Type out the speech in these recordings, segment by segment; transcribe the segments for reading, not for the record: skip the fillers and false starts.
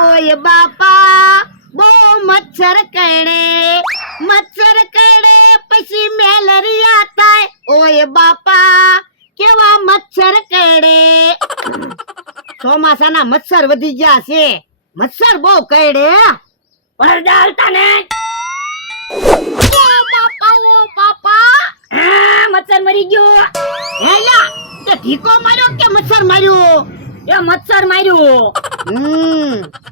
ઓય બાપા બહુ મચ્છર કરડે પછી મેલેરિયા થાય. ઓય બાપા કેવા મચ્છર કરડે. ચોમાસાના મચ્છર વધી ગયા છે. મચ્છર બહુ કરડે. પરદાલતા ને ઓ બાપા મચ્છર મરી ગયો. હેલા તે ઢીકો માર્યો કે મચ્છર માર્યો? એ મચ્છર માર્યું.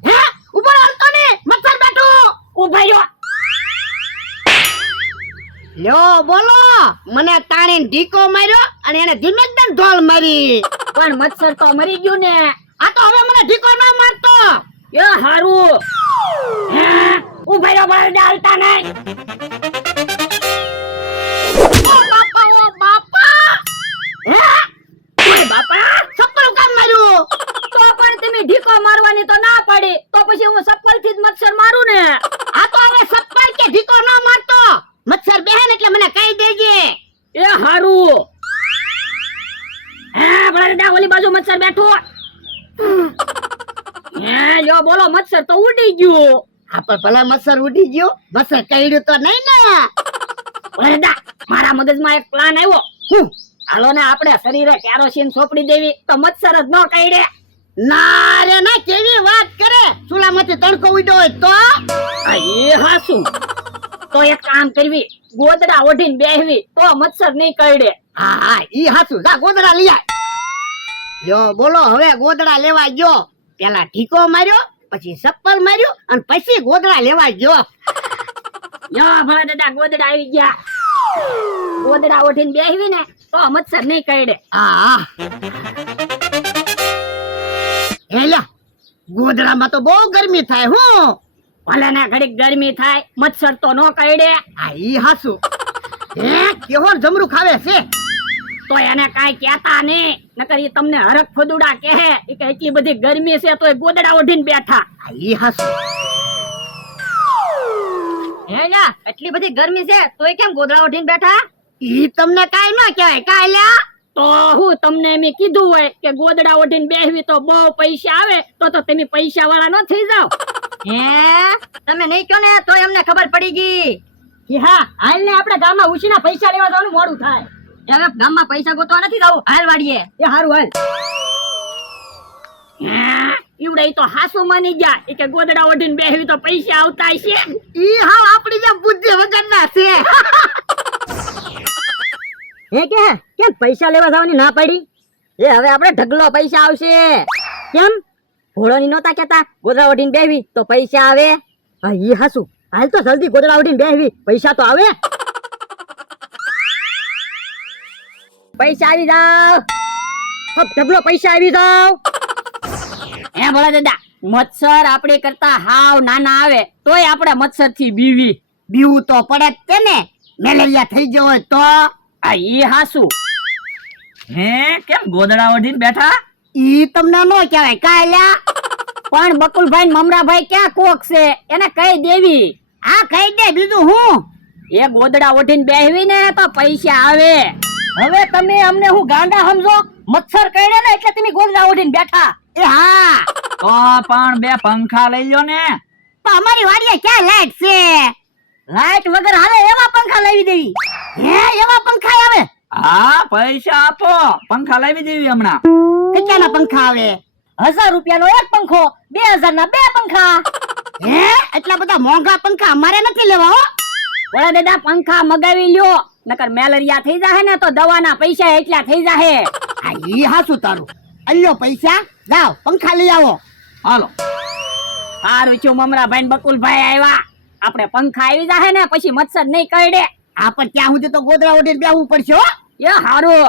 હે ઉપર હાલતો ને મચ્છર બેઠો. ઉભા રહ્યો. લ્યો બોલો મને તાણીને ઢીકો માર્યો અને એને ધીમે એકદમ ઢોલ મારી. પણ મચ્છર તો મરી ગયું ને. આ તો હવે મને ઢીકો ના મારતો. એ હારું. ઉભા રહ્યો પરદાલતા ને. ઓ બાપા હે ઓય બાપા, સપ્પલ કામ માર્યું. તો પણ તમે ઢીકો મારવાની તો ના પાડી, તો પછી હું સપ્પલ થી જ મચ્છર મારું ને. આ તો હવે સપ્પલ કે ઢીકો ના મારતો. મચ્છર બેહે એટલે મને કહી દેજે. એ હારું. બળદા ઓલી બાજુ મચ્છર બેઠો. લ્યો બોલો મચ્છર તો ઉડી ગયું. આ પણ ભલા મચ્છર ઉડી ગયો. મચ્છર કઈડ્યું તો નહીં ને? બળદા મારા મગજમાં એક પ્લાન આવ્યો. હાલો ને આપણે શરીરે કેરોસીન સોપડી દેવી તો મચ્છર જ ન કરડે. ના રે ના કેવી વાત કરે. ચૂલામાંથી તડકો ઉડ્યો હોય તો? એ હાસું. તો એક કામ કરવી, ગોદડા ઓઢીને બેહવી તો મચ્છર નહીં કરડે. હા ઈ હાસું. જા ગોદડા લઈ આય. લ્યો બોલો હવે ગોદડા લેવા ગયો. પેલા ઢીકો માર્યો, પછી સપ્પલ માર્યું અને પછી ગોદડા લેવા ગયો. યો ભલા દાદા ગોદડા આવી ગયા. ગોદડા ઓઢીને બેહવી ને તો મચ્છર નહીં કરડે. હા હેલા ગોદડામાં તો બહુ ગરમી થાય. હું ભલે ને ઘડીક ગરમી થાય, મચ્છર તો ન કરડે. આ ઈ હાસું. હે કેવો જમરૂ ખાવે છે. તો એને કાઈ કહેતા નહીં, નકર ઈ તમને હરખ ફદુડા કહે ઈ કે એટલી બધી ગરમી છે તોય ગોદડા ઓઢીને બેઠા. આ ઈ હાસું. હે યા એટલી બધી ગરમી છે તોય કેમ ગોદડા ઓઢીને બેઠા? ઈ તમને કાઈ ના કહેવાય. કાઈ લ્યા તો હું તમને એમ કીધું હોય કે ગોદડા ઓઢીને બેહવી તો બહુ પૈસા આવે, તો તમે પૈસા વાળા ન થઈ જાવ. હે તમે નહીં કહો ને તોય અમને ખબર પડી ગઈ. હા હાલ ને આપણે ગામમાં ઉછીના પૈસા લેવા જવાનું મોડું થાય. હવે ગામમાં પૈસા ગોતવા નથી જવું, હાલ વાડીએ. એ હારું હાલ. ઈવડે તો હાસુ માની ગયા ઈ કે ગોદડા ઓઢીને બેહવી તો પૈસા આવતા હશે. ઈ હાવ આપણી જેમ બુદ્ધિ વગરના છે. હે કે કેમ પૈસા લેવા જવાની ના પડી? એ હવે આપણે ઢગલો પૈસા આવશે. કેમ ભોળોની નહોતા કેતા ગોદડા ઓઢીને બેહવી તો પૈસા આવે? હા ઈ હાસુ. હાલ તો જલ્દી ગોદડા ઓઢીને બેહવી, પૈસા તો આવે. પૈસા આવી જાવ. ઢગલો પૈસા આવી જાવ. હે ભોળા દાદા, મચ્છર આપણે કરતા હાવ નાના આવે તોય આપણે મચ્છર થી બીવી. બીવું તો પડે જ તે ને. મેલેરિયા થઈ ગયો હોય તો? આ ઈ હાસુ. હે કેમ ગોદડા ઓઢીને બેઠા? ઈ તમને નો કહેવાય. કાઈ લ્યા પણ બકુલભાઈ ને મમરાભાઈ ક્યાં કોક છે, એને કહી દેવી. આ કહી દે બીજું હું. એ ગોદડા ઓઢીને બેહવી ને તો પૈસા આવે. હવે તમે અમને હું ગાંડા સમજો? મચ્છર કરડે ને એટલે તમે ગોદડા ઓઢીને બેઠા. એ હા તો પણ બે પંખા લઈ લો ને. તો અમારી વાડીએ ક્યાં લાઈટ છે? લાઈટ વગર હાલે એવા પંખા લાવી દેવી. હે એવા પંખા આવે? હા પૈસા આપો, પંખા લાવી દેવી હમણાં. કેટલાના પંખા આવે? 1000 રૂપિયાનો એક પંખો, 2000 ના બે પંખા. હે એટલા બધા મોંઘા પંખા અમારે નથી લેવા હો. ભોળા દાદા પંખા મગાવી લ્યો, નકર મેલેરિયા થઈ જાહે ને તો દવાના પૈસા એટલા થઈ જાહે. આ ઈ હાસું તારું. અલ્યો પૈસા જાઓ પંખા લઈ આવો. હાલો. સારું છું મમરાભાઈ ને બકુલભાઈ આવ્યા. આપણે પંખા આવી જાહે ને પછી મચ્છર નહીં કરડે. આ પણ ત્યાં સુધી તો ગોદડા ઓઢીને બેહવું પડશે હો. એ હારું.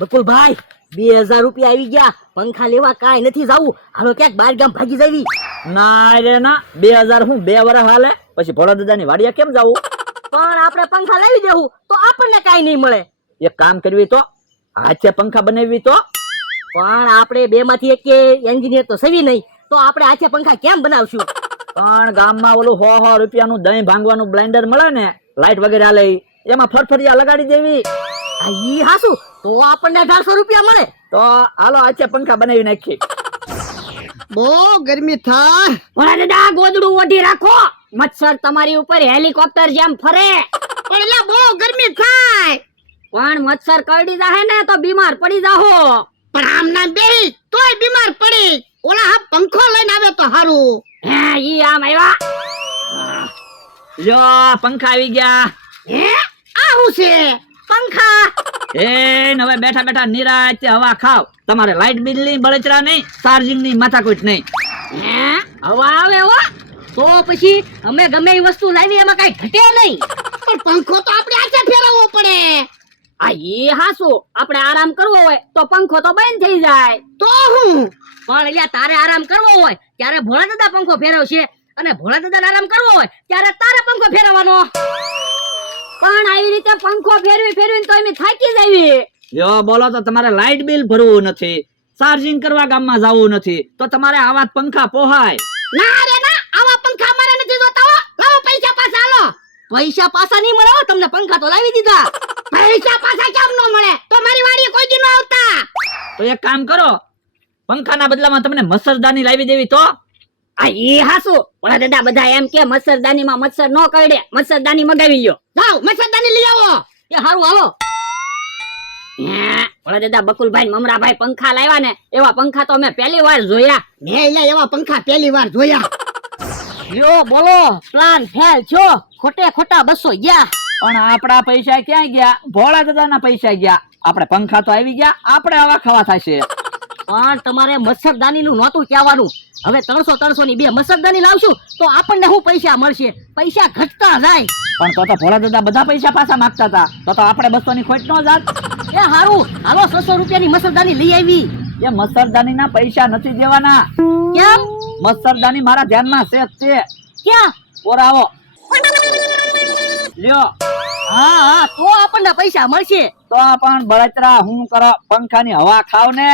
બકુલભાઈ 2000 રૂપિયા આવી ગયા. પંખા લેવા કાંઈ નથી જાવું. હાલો ક્યાંક બહાર ગામ ભાગી જાવી. ના રે ના, 2000 હું 2 વર્ષ હાલે પછી ભોળા દાદાની વાડીએ કેમ જાવું? પણ આપણે પંખા લાવી દેવું તો આપણને કાંઈ નહીં મળે. એક કામ કરવી તો હાથે પંખા બનાવવી તો. પણ આપણે બે માંથી એક એન્જિનિયર તો સવી નહીં, તો આપણે હાથે પંખા કેમ બનાવશું? પણ ગામમાં ઓલું 100 રૂપિયાનું દહીં ભાંગવાનું બ્લેન્ડર મળે ને, લાઈટ વગેરે હાલે, એમાં ફરફરિયા લગાડી દેવી. ઈ હાસુ તો આપણને 1800 રૂપિયા મળે. તો હાલો આછે પંખા બનાવી નાખી. બહુ ગરમી થાય. ભોળા દાદા ગોદડું ઓઢી રાખો, મચ્છર તમારી ઉપર હેલિકોપ્ટર જેમ ફરે. પણ એટલે બહુ ગરમી થાય. પણ મચ્છર કરડી જાહે ને તો બીમાર પડી જાહો. પણ આમ ના બેહી તોય બીમાર પડી. ઓલા હા પંખો લઈને આવે તો હારું. હે ઈ આમ આવ્યા. લ્યો પંખા આવી ગયા. હે આ હું છે? પંખા. એ હવે બેઠા બેઠા નિરાંતે હવા ખાવ. તમારે લાઇટ બિલ ની બળતરા નહીં, ચાર્જિંગ ની માથાકૂટ નહીં. હે હવા આવે હો તો પછી અમે ગમે એ વસ્તુ લાવી એમાં કઈ ઘટે નહીં. પણ પંખો તો આપણે આચે ફેરવવો પડે. આ એ હાસુ, આપણે આરામ કરવો હોય તો પંખો તો બંધ થઈ જાય. તો હું પણ એટલે તારે આરામ કરવો હોય ત્યારે ભોળા દાદા પંખો ફેરવશે, અને ભોળા દાદા આરામ કરવો હોય ત્યારે તારે પંખો ફેરવવાનો. પણ આવી રીતે પંખો ફેરવી ફેરવીને તો એમ થાકી જાવી. લ્યો બોલો તો તમારે લાઇટ બિલ ભરવું નથી, ચાર્જિંગ કરવા ગામમાં જવું નથી, તો તમારે આવા જ પંખા પોહાય. ના રે ના, આવા પંખા મારે નથી જોતા હો. લાવો પૈસા પાછા આલો. પૈસા પાછા નહીં મળે હો, તમને પંખા તો લાવી દીધા. પૈસા પાછા કેમ નો મળે? તો મારી વાડીએ કોઈ દી નો આવતા. તો એક કામ કરો, પંખાના બદલામાં તમને મચ્છરદાની લાવી દેવી તો. આ એ હાસુ, ભોળા દાદા બધા એમ કે મચ્છરદાનીમાં મચ્છર ન કરડે, મચ્છરદાની મગાવી લ્યો. જાઓ મચ્છરદાની લઈ આવો. એ હારું હાલો. ભોળા દાદા બકુલભાઈ ને મમરાભાઈ પંખા લાવ્યા ને એવા પંખા તો મેં પહેલી વાર જોયા. મેં અહીંયા એવા પંખા પહેલી વાર જોયા. લ્યો બોલો, પ્લાન ફેલ છો, ખોટે ખોટા 200 ગયા. પણ આપણા પૈસા ક્યાં ગયા? ભોળા દાદાના પૈસા ગયા. આપણે પંખા તો આવી ગયા, આપણે હવા ખાવા થશે. પણ તમારે મચ્છરદાની નું નહોતું કહેવાનું. હવે 300 ની 2 મચ્છરદાની લાવશું તો આપણને શું પૈસા મળશે? પૈસા ઘટતા જાય. પણ તો ભોળા દાદા બધા પૈસા પાછા માંગતા હતા, તો આપણે 200 ની ખોટ ન જાત. એ હારું, હાલો 600 રૂપિયાની મચ્છરદાની લઈ આવી. એ મચ્છરદાની ના પૈસા નથી દેવાના. કેમ? મચ્છરદાની મારા ધ્યાનમાં છે જ છે. ક્યાં? ઓરાવો લ્યો. હા હા, તો આપણને પૈસા મળશે. તો પણ બળતરા હું કરો, પંખાની હવા ખાવ ને.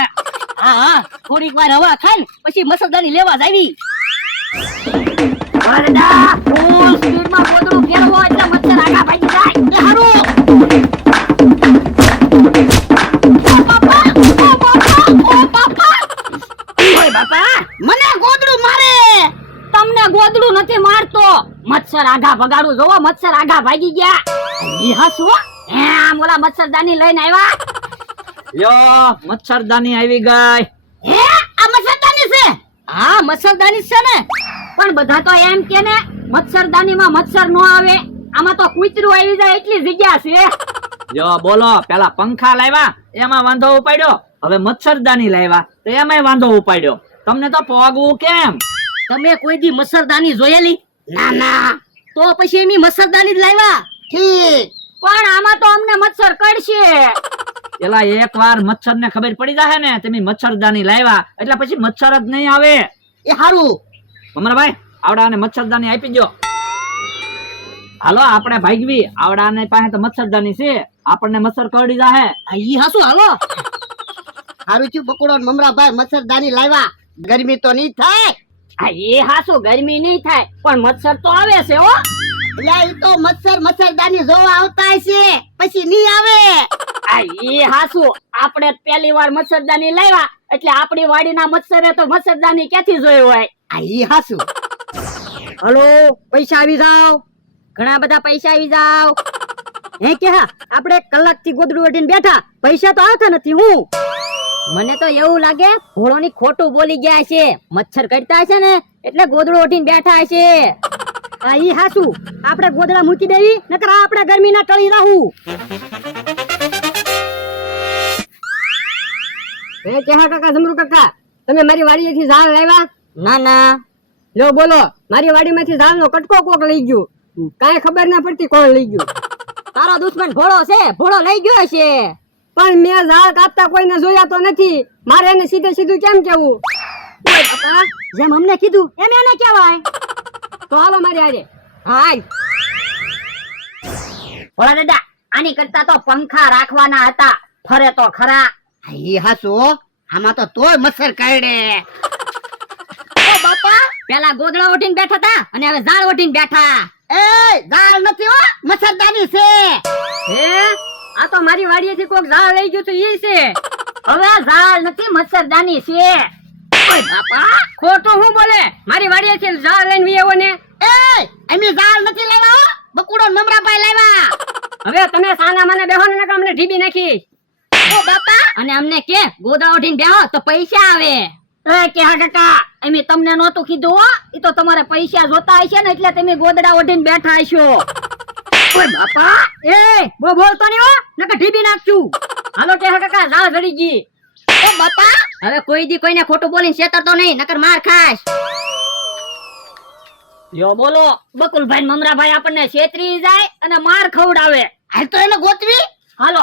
હા હા, થોડીક વાર હવા ખાઈ પછી મચ્છરદાની લેવા જ આવી. ફૂલ સ્પીડમાં ગોદડું ફેરવો એટલે મચ્છર આગા ભાગી જાય. એ હારું. ઓ બાપા, ઓ બાપા, ઓ બાપા. ઓય બાપા, મને ગોદડું મારે. તમને ગોદડું નથી મારતો, મચ્છર આગા ભગાડું. જોવો મચ્છર આગા ભાગી ગયા. ઈ હસવો હે, આમ ઓલા મચ્છરદાની લઈને આવ્યા. લ્યો મચ્છરદાની આવી ગઈ. હે આ મચ્છરદાની છે? હા મચ્છરદાની છે ને, પણ બધા તો એમ કે ને મચ્છરદાનીમાં મચ્છર નો આવે, આમાં તો કૂતરું આવી જાય એટલી જગ્યા છે. લ્યો બોલો, પેલા પંખા લાવ્યા એમાં વાંધો ઉપાડ્યો, હવે મચ્છરદાની લાવ્યા તો એમાંય વાંધો ઉપાડ્યો. તમને તો પોગવું કેમ? તમે કોઈ દી મચ્છરદાની જોયેલી? ના ના. તો પછી એમી મચ્છરદાની જ લાવ્યા. ઠીક. પણ આમાં તો અમને મચ્છર કડશે. પેલા એક વાર મચ્છર ને ખબર પડી જાય ને તમે મચ્છરદાની લાવ્યા એટલે પછી મચ્છર જ નહીં આવે. એ હારું. અમરાભાઈ આવડાને મચ્છરદાની આપી દો. હાલો આપણે ભાગવી, આવડાને પાસે તો મચ્છરદાની છે, આપણને મચ્છર કરડી જાહે. ઈ હાસુ હાલો. હારું છું બકુડો ને મમરાભાઈ મચ્છરદાની લાવ્યા. ગરમી તો નહીં થાય. આ એ હાસુ ગરમી નહીં થાય, પણ મચ્છર તો આવે છે હો. એટલે ઈ તો મચ્છરદાની જોવા આવતા છે, પછી નહીં આવે. આ એ હાસુ, આપણે પહેલી વાર મચ્છરદાની લાવ્યા એટલે આપણી વાડીના મચ્છરે તો મચ્છરદાની ક્યાંથી જોઈ હોય. આ ઈ હાસુ. હલો, પૈસા આવી જાવ. ઘણા બધા પૈસા આવી જાવ. હે કે હા, આપણે કલાકથી ગોદડું ઓઢીને બેઠા, પૈસા તો આવતા નથી. હું મને તો એવું લાગે ઘોડોની ખોટું બોલી ગયા છે. મચ્છર કરતા છે ને એટલે ગોદડું ઓઢીને બેઠા છે. આ ઈ હાસુ, આપણે ગોદડા મૂકી દેવી, નકર આપણે ગરમીના ટળી રહું. હે કે હા કાકા, જમરૂ કાકા, તમે મારી વાડીએથી ઝાડ લાવ્યા? ના ના. લો બોલો, મારી વાડીમાંથી ઝાડનો કટકો કોક લઈ ગયો. કાંઈ ખબર ના પડતી કોણ લઈ ગયું. તારો દુશ્મન ઘોડો છે, ઘોડો લઈ ગયો છે. પણ મેં ઝાડ કાપતા કોઈને જોયા તો નથી. મારે એને સીધે સીધું કેમ કેવું? ઓય બાપા, જેમ અમને કીધું એમ એને કહેવાય. તો હાલો મારી હારે. હાય ભોળા દાદા, આની કરતા તો પંખા રાખવાના હતા, ફરે તો ખરા. આ ઈ હાસુ. આમાં તો તોય મચ્છર કરડે. ઓ બાપા, પેલા ગોદડા ઓઢીને બેઠા હતા અને હવે ઝાડ ઓઢીને બેઠા. એ ઝાડ નથી હો, મચ્છરદાની છે. હે, આ તો મારી વાડીએથી કોક ઝાડ લઈ ગયું તો ઈ છે. હવે આ ઝાડ નથી, મચ્છરદાની છે. ઓય બાપા ખોટું હું બોલે મારી વાડીએથી ઝાડ લઈને વી આવો ને એ એમની ઝાડ નથી લાવ્યા હો, બકુડો મમરાભાઈ લાવ્યા. હવે તમે સાના મને બેહો ને નકર અમને ઢીબી નાખી ઓ બાપા અને અમને કે ગોદડા ઉઠીને બેહો તો પૈસા આવે એ કે હા કાકા અમે તમને નહોતું કીધું હો ઈ તો તમારે પૈસા જોતા હશે ને એટલે તમે ગોદડા ઉઠીને બેઠા હશો ઓય બાપા એ બહુ બોલતો નહીં હો નકર ઢીબી નાખશું હાલો કે હા કાકા ઝાડ જડી ગઈ ઓ બાપા હવે કોઈ દી કોઈને ખોટું બોલીને છેતરતો નહીં નકર માર ખાશ યો બોલો બકુલભાઈ ને મમરાભાઈ આપણને છેતરી જાય અને માર ખવડાવે હાલ તો એને ગોતવી. હાલો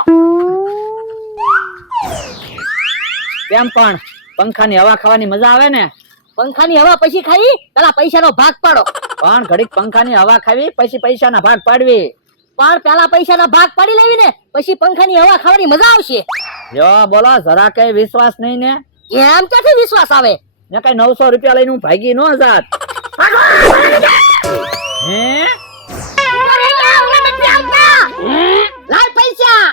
કેમ પણ પંખાની હવા ખાવાની મજા આવે ને? પંખાની હવા પછી ખાઈ પેલા પૈસાનો ભાગ પાડો પણ ઘડીક પંખાની હવા ખાવી પછી પૈસાના ભાગ પાડવી. પણ પેલા પૈસાના ભાગ પાડી લેવી ને પછી પંખાની હવા ખાવાની મજા આવશે જો બોલો જરા કઈ વિશ્વાસ નહીં ને? એમ ક્યાંથી વિશ્વાસ આવે ને કઈ 900 રૂપિયા લઈને હું ભાગી નો જાત. હે લાય પૈસા.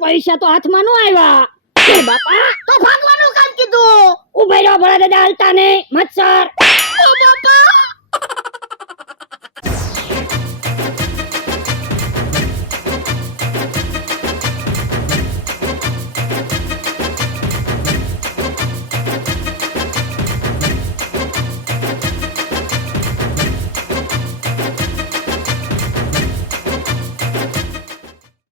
પૈસા તો હાથમાં નો આવ્યા બાપા તો ભાગવાનું કામ કીધું. ઉભા રહ્યો ભોળા દાદા હાલતા નહીં મચ્છર